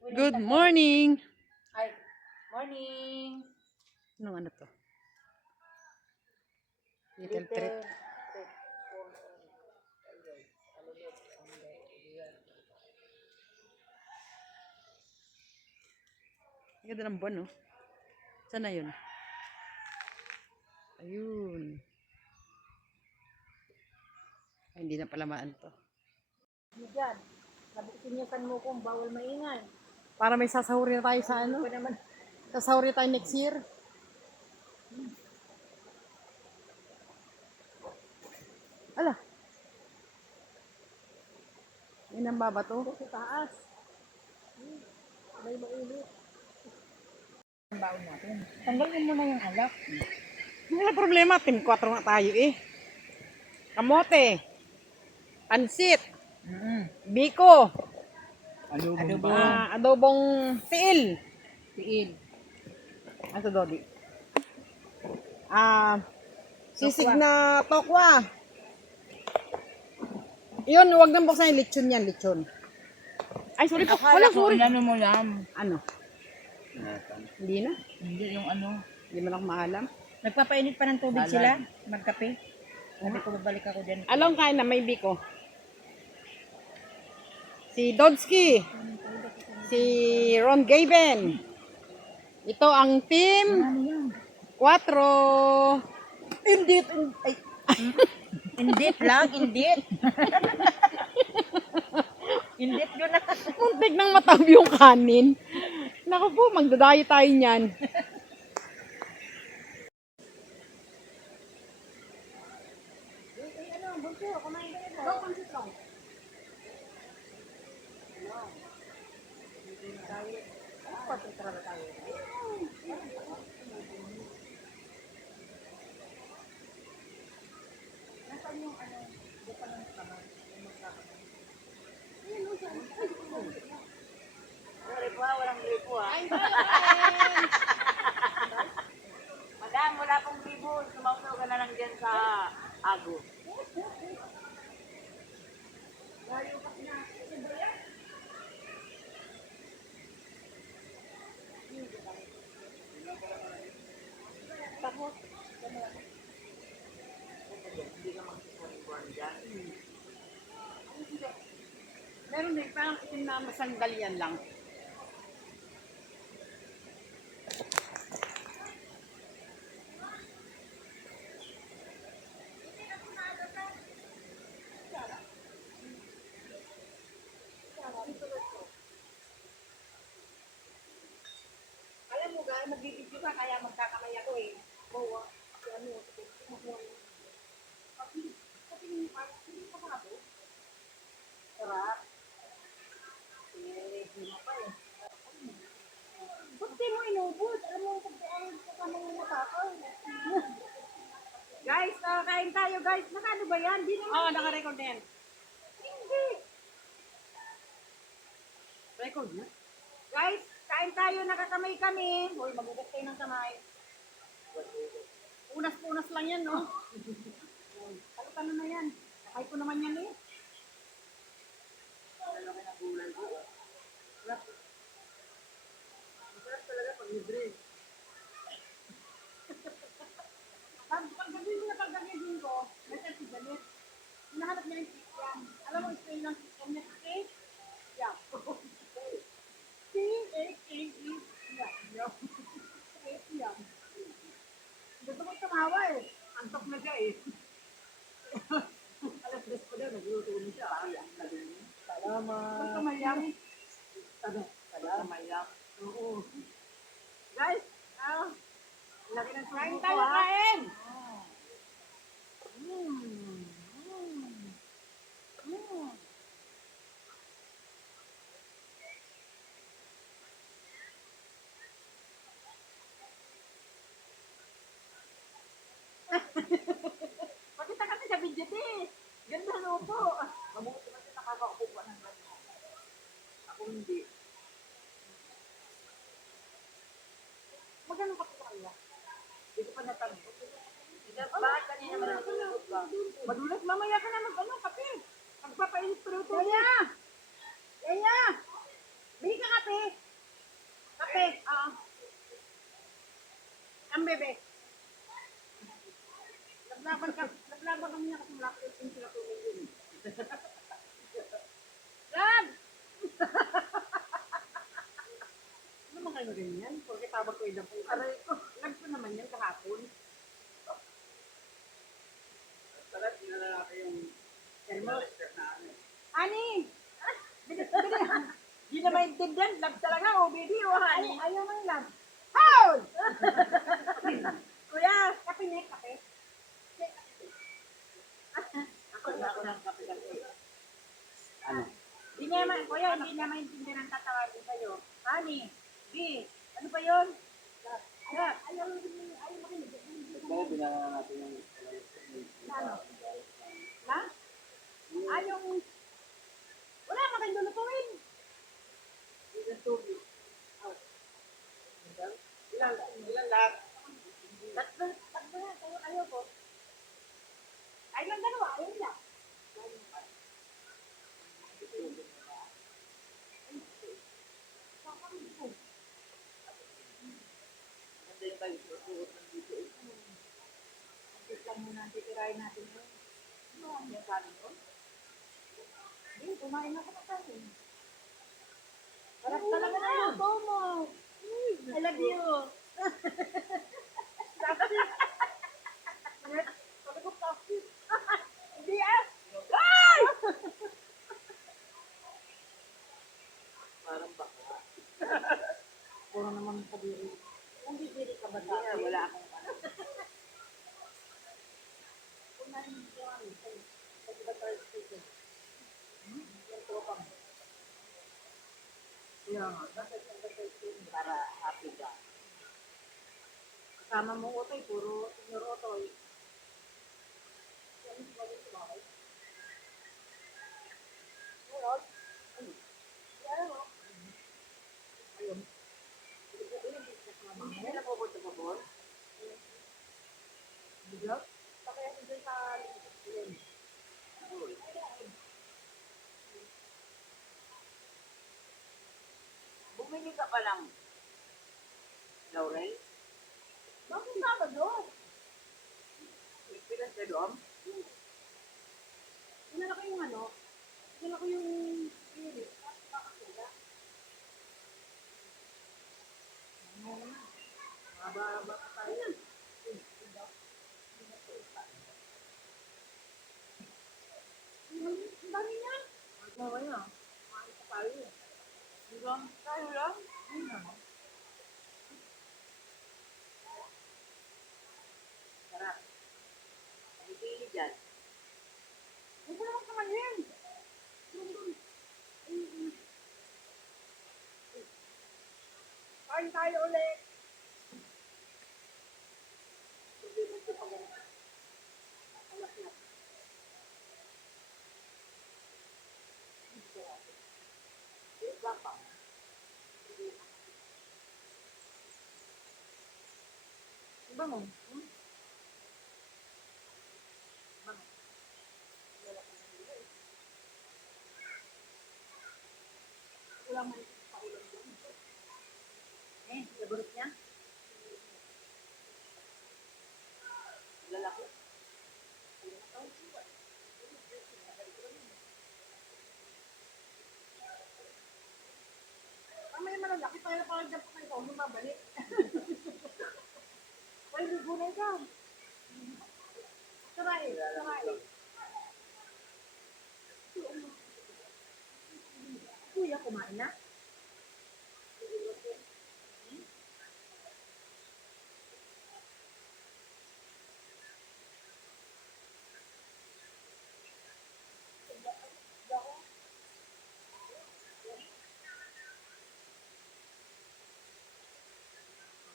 Good morning! Ay, morning! Anong ano to? Little treat. Ang ganda ng buwan, no? Saan na yun? Ayun. Ay, hindi na pala maan to. Diyan, sinyasan mo kung bawal maingay. Para may sasahuri na tayo sa ano? Sasahuri tayo next year. Ala! Yan ang baba to. Sa taas. May mainit. Ang baon natin. Tanggalin mo na yung alak. Wala problema. Team 4 nga tayo eh. Kamote. Pansit. Biko. Adobong tiil. Tiil. Ano to, Dodi? Sisig na tokwa. Yun, huwag nang buksan yung lechon yan, lechon. Ay, sorry po. Wala, sorry. Ano mo yan? Ano? Hindi na? Hindi yung ano. Hindi man ako maalam. Nagpapainit pa ng tubig sila. Magkape. Sabi ko babalik ako dyan. Alam kain na, may biko. Si Dodski. Si Ron Gaben. Ito ang team 4. Indit. Ay. Indit lang, indit. Indit yun na. Muntik nang matab yung kanin. Naku po, magdadayo tayo niyan. Walang lipo ha. Madam, wala pong libo. Sumausaw ka na lang dyan sa ago. Meron din, parang itim na masandalian lang. Alam mo ga, magbibidyo ka kaya magkakamay ako eh. Bawa, ano, sarap. Ba't di mo inubod? Alam mo, pagkaan ka mga natakaw. Guys, kain tayo guys. Nakano ba yan? Di naman. Oo, naka-record na yan. Hindi. Record na? Guys, kain tayo. Nakakamay kami. Hoy, magugas kayo ng kamay. Unas-unas lang yan, no? Ano ka na yan? Nakay ko naman yan eh. Pag-gagawin na pag-gagawin ko, nasa si Janet. Hinahanap niya yung Christian. Alam mo, spell ng Christian niya, okay? Yeah. C-A-K-E. Yeah. Yeah. Gusto ko tumawa eh. Antok na siya eh. Alas 10 pa daw, nagluto na siya. Salamat. Gusto mayang. Salamat. Oo. Guys, laki ng subo ko ha. Kain! Pakita kami sa video eh. Ganda na upo. Mabuti kasi nakakaupo pa ng ganda. Ako hindi. Magano ka po kaya? Hindi ko pa natanong. Bakit kanina malalagod ka? Madulas, mamaya ka na mag-ano, kape. Magpapainit pero ito. Yaya! Yaya! Bili ka kape. Kape, oo. Ang bebe. Naglaban kami na kasi malapit yung sila tubig yun. Lab! Ano naman kayo ganyan? Porque tawag ko ilang po. Aray ko. Lab ko naman yan kahapon. Talat, nilalaki yung Thermos. na ano. Ani! Bilis, bilis. Di na maintindihan. Lab talaga. O, baby. O, honey. Ayaw ng lab. Howl! Kuya, kape niya. Kape. Ako ng kape-kape. Ano? Hindi niya, kuya, hindi niya maintindihan ang tatawagin sa'yo. Honey. B. Ano ba yun? Lab. Ayaw makinig. Kaya binala natin yung Ano? Na? Yung... Wala ka kayong lulutuin. ilang tubig. Ilan lahat? Tatlo na. Ayaw ko. Ay lang dalawa. Ayaw niya. Hindi tayo susuot ng dito. Tapos lang muna ang titirahin natin yun. Ano ang yung kanin ko? Hindi, kumain ako na kanin. Sarap talaga na luto mo. I love you. Sabi ko, plastic. Hindi ah. Ay! Parang baka. Puro naman kabiri. Kung bibiri ka ba Hindi nga, wala akong para happy ka. Kasama mo Otoy, puro senyor Otoy. Hindi na pupunta pa po. Bumili ka pa lang. Laurel? Bakit Sabado? Pilas ka doon? Inala ko yung ano? Inala ko yung spirit. Haba-haba pa tayo. Ang dami niya. Oo na. Kumain pa tayo. Hanggang tayo lang. Sarap. May pili dyan. Huwag mo naman kamayin. Kain tayo ulit. Iba mo? Wala man sa ulam dyan. Favorite niya? Lalaki. Mamaya malalaki tayo para dyan pa kayo. Huwag babalik. Ay, lugunay ka. Saray, saray. Kuya, kumain na?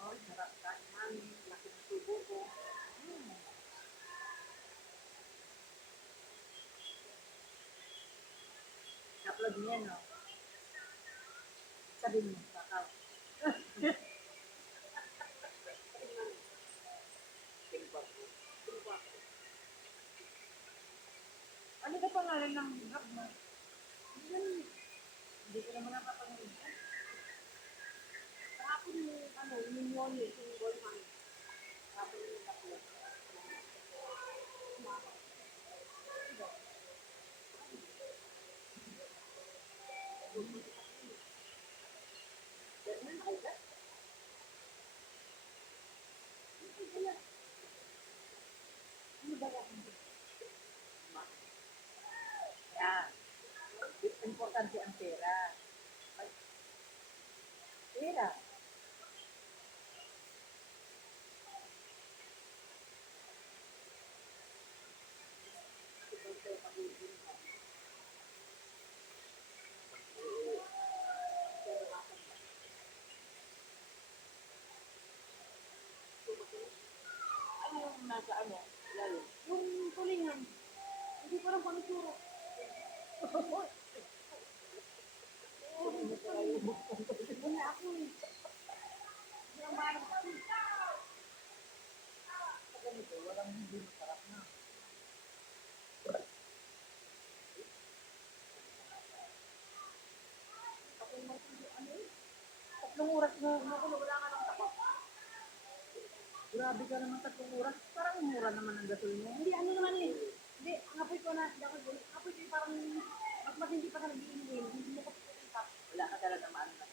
Oh, sarap kain namin. Laki ng tubo ko. Upload niya, no? Sabihin mo, kakao. Ano ka pangalan ng vlog mo? Hindi ko naman nakapanood. ako yung, ano, yung yoni, yung goldman. Tapos yung tatlo. Yan. Importante ang pera. Pera. Ano yung nasa ano? Lalo. Yung tulingan, hindi ko lang panitsura. Wala ako eh. Hindi ang parang ako. Sa ganito, walang hindi masarap na. Tatlong oras na ako, wala nga lang tapos. Grabe ka naman 3 oras. Parang mura naman ang gasol mo. Hindi, ano naman eh. Hindi, ang apoy ko na, hindi ako gulit. Ang apoy ko yung parang, mas hindi pa ka nag-iingin. Hindi mo ko pipitak. Wala ka talaga maano na.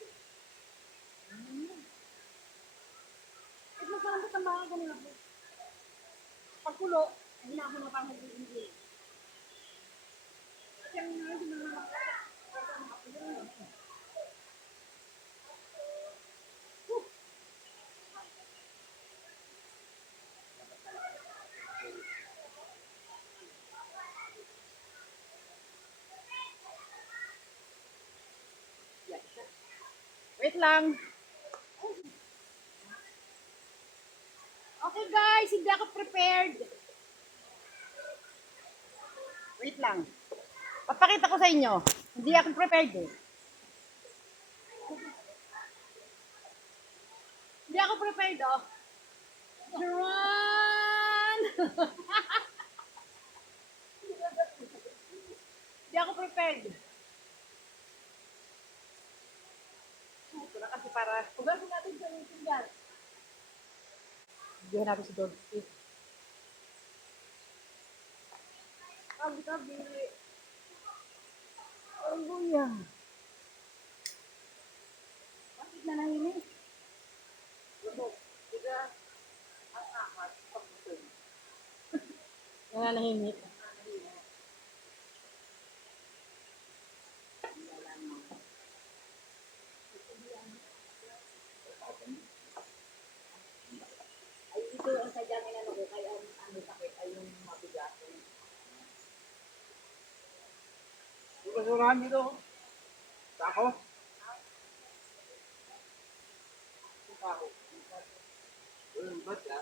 Eh, mas parang ba't ang mga ganun ako? Pagkulo, hindi na ako na parang nag-iingin. Kasi ang nangyari, hindi naman ako. Wait lang. Okay guys, hindi ako prepared. Wait lang. Papakita ko sa inyo. Hindi ako prepared eh. Hindi ako prepared, oh. Run! Hindi ako prepared. Ito na kasi para Hugasin natin sa yung tinggal. hindi natin si Dog. Tabi-tabi. Oh, luya. Bakit na nahinig? Diba, ang akat, pag-gusto. Nananahimik. Ay, ito ang sadyang inano ko, kaya ang ano sakit ay yung mabigat. Yung basurahan dito. Sako. Sako. Yung bata.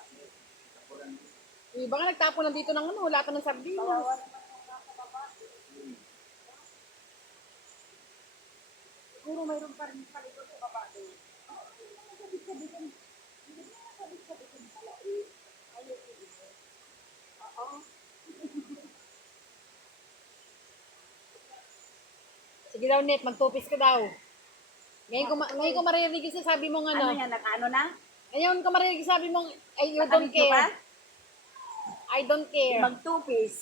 Yung iba nga nagtapon na dito ng ano, wala ka ng sardinas. Siguro mayroon pa rin sa likod sa baba doon. Sige daw, Net, magtupis ka daw. Ngayon ko maririnig yung sabi mong Ano ano. yan, nakaano na? Ngayon ko maririnig yung sabi mong, I you don't Nakabidyo ka? care. I don't care. Magtupis.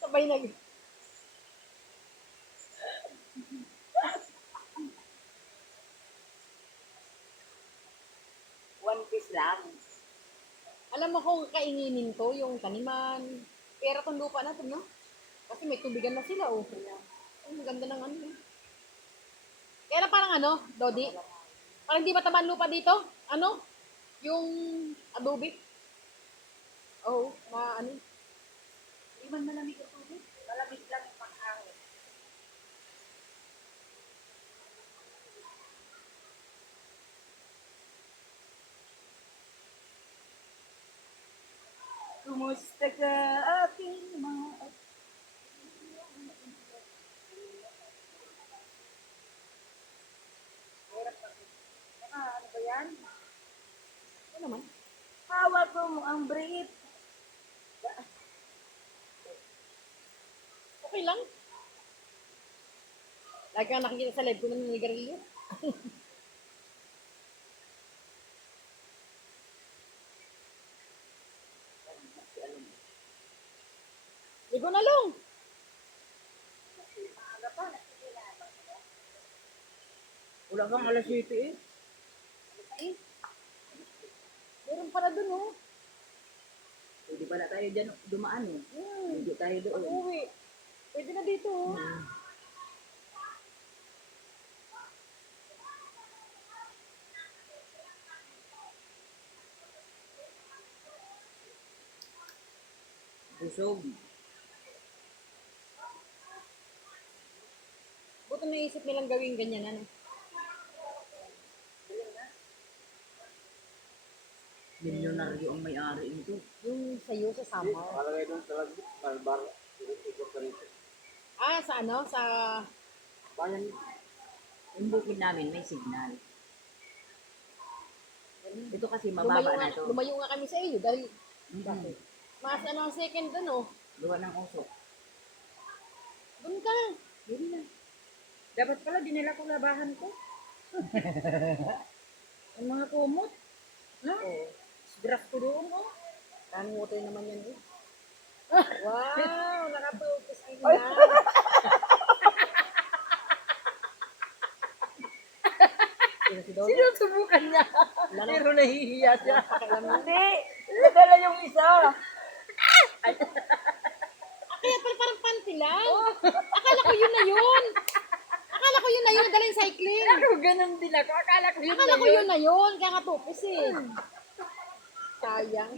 Sabay nag... One piece lang. Alam mo kung kainginin to, yung taniman. Pera tong lupa natin, no? Kasi may tubigan na sila, oh. Ang ganda ng ano. eh. Kaya na parang ano, Dodi? Parang di matamaan lupa dito? Ano? Yung adobe? Oo, ano? Di man malamig ang tubig. Malamig lang yung pang-ahit. Kumusta ka aking mga... Ano ba yan? Ano naman? Hawak ko mo ang brief. Okay lang. Lagi kang nakikita sa live ko ng nigarilyo. Ligo na lang. Wala kang alas 7 eh. Meron pala dun, oh. Pwede pala tayo dyan dumaan eh. Hindi tayo doon. Pag-uwi. Pwede na dito, oh. Busog. Buto naisip nilang gawin ganyan, ano. Milyonaryo ang may-ari nito. Yung sa'yo sa summer. Malagay doon sa lagbi. Malbar. Ikot ka rito. Ah, sa ano? Sa... Bayan. Yung bukid namin may signal. Ito kasi mababa na ito. Lumayo nga kami sa iyo dahil Bakit? mas ano ang second dun, oh. Luwa ng usok. Dun ka. Yun na. Dapat pala dinala ko labahan ko. Ang mga kumot. No? Oh. Draft ko doon, oh. Running water naman yan, eh. Wow! Nakapulpos ka na. Sinusubukan niya. Lalo. Pero nahihiya siya. Pakialam mo. Hindi. Nadala yung isa. Kaya pala parang panty lang. Akala ko yun na yun. Akala ko yun na yun. Dala yung cycling. Ako ganun din ako. Akala ko yun Akala na ko yun. yun na yun. Kaya nga tupis eh. Sayang.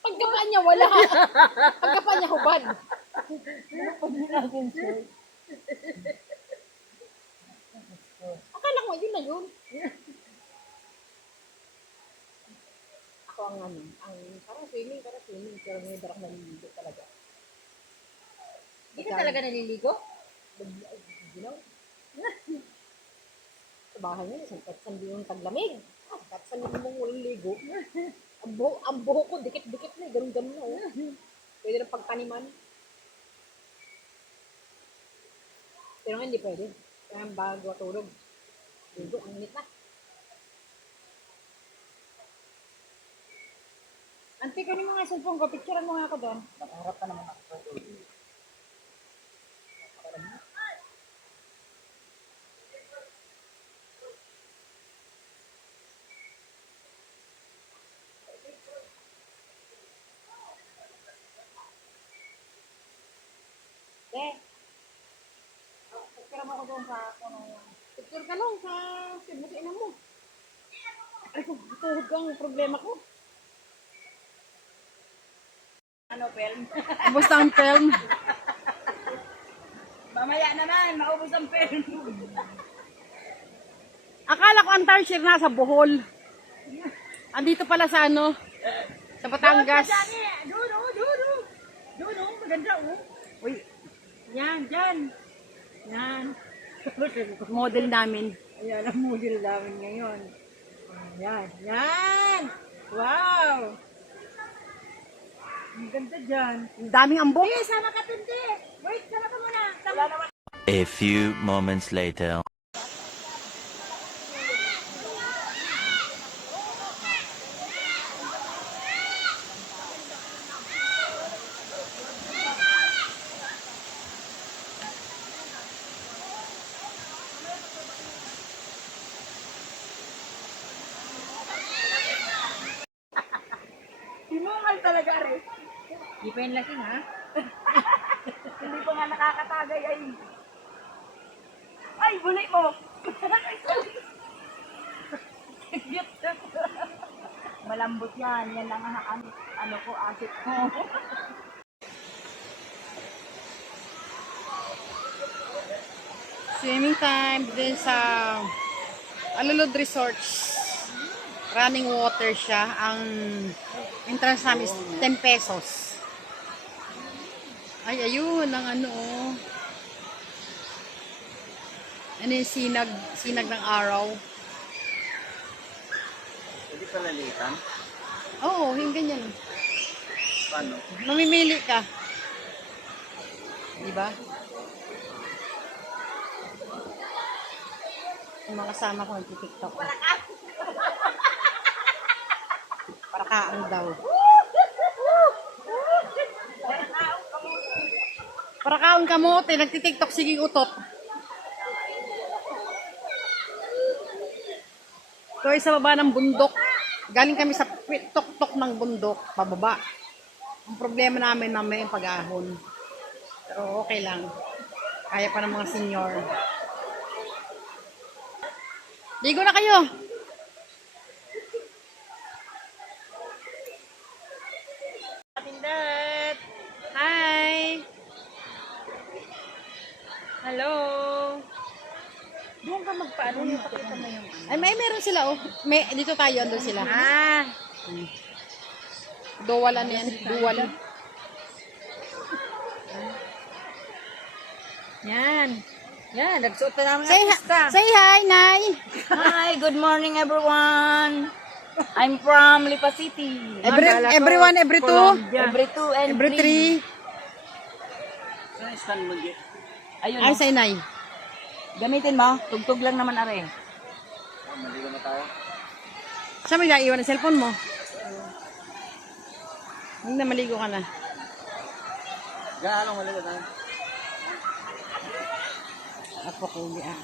Pagkapaan niya wala. Pagkapaan niya hubad. Akala ko yun na yun. Ako ang ano, ang parang swimming, pero may darak naliligo talaga. Hindi ka talaga naliligo? Ginaw. Sa bahay niya, isang katsan din yung taglamig. Katsan din mong walang ligo. Ang buhok ko, dikit-dikit na, ganun-ganun na. Oh. Pwede na pagtaniman. Pero nga hindi pwede. Kaya bago tulog. Ligo, ang init na. Ante, kunin mo nga cellphone ko. Picturean mo nga ako doon. Nakaharap pa naman ako. Picture mo ako doon sa picture ka lang sa ina mo. Ay, tuhod ko ang problema ko. Ano, film? Basta ang film. Mamaya naman, maubos ang film. Akala ko ang tarsier nasa Bohol. Andito pala sa ano, sa Batangas. Doon, maganda, oh. Uy, Yan, dyan. Yan. model namin. Ayan ang model namin ngayon. Yan, yan. Wow. Ang ganda dyan. Ang daming ambok. Eh, sama ka tindi. Wait, sama ka muna. Wala naman. A few moments later. Simungal talaga, Aris. Di pa yung lasing, ha? Hindi pa nga nakakatagay, ay. Ay, bulay mo! Malambot yan. Yan lang ang ano ko, asset ko. Swimming time din sa Alulod Resorts. Running water siya. Ang entrance namin is 10 pesos. Ay, ayun, ang ano, oh. Ano yung sinag ng araw. Hindi pala litan. Oo, yung ganyan. Paano? Mamimili ka. Di ba? Yung mga kasama ko nag-tiktok. Para kaang daw. Para kaang kamote, nagtitiktok, sige utot. Ito ay sa baba ng bundok. Galing kami sa tok-tok ng bundok, pababa. Ang problema namin mamaya yung pag-ahon. Pero okay lang. Kaya pa ng mga senior. Ligo na kayo. Pindot. Hi. Hello. Doon ka magpaano yung pakita mo yung ano. Ay, meron sila oh. May, dito tayo, andun sila. Ah! Duwala na yan. Duwala. Yan. Yan, nagsuot na namin Say, say hi, Nay. Hi, good morning everyone. I'm from Lipa City. Everyone, every two. Every 2 and Every 3. Saan stand mo dyan? Ayun. Ay, say Nay. Gamitin mo. Tugtog lang naman are. Maligo na tayo. Saan mo iwan ang cellphone mo? Huwag na, maligo ka na. Gaano maligo tayo? Ako, kundi ah.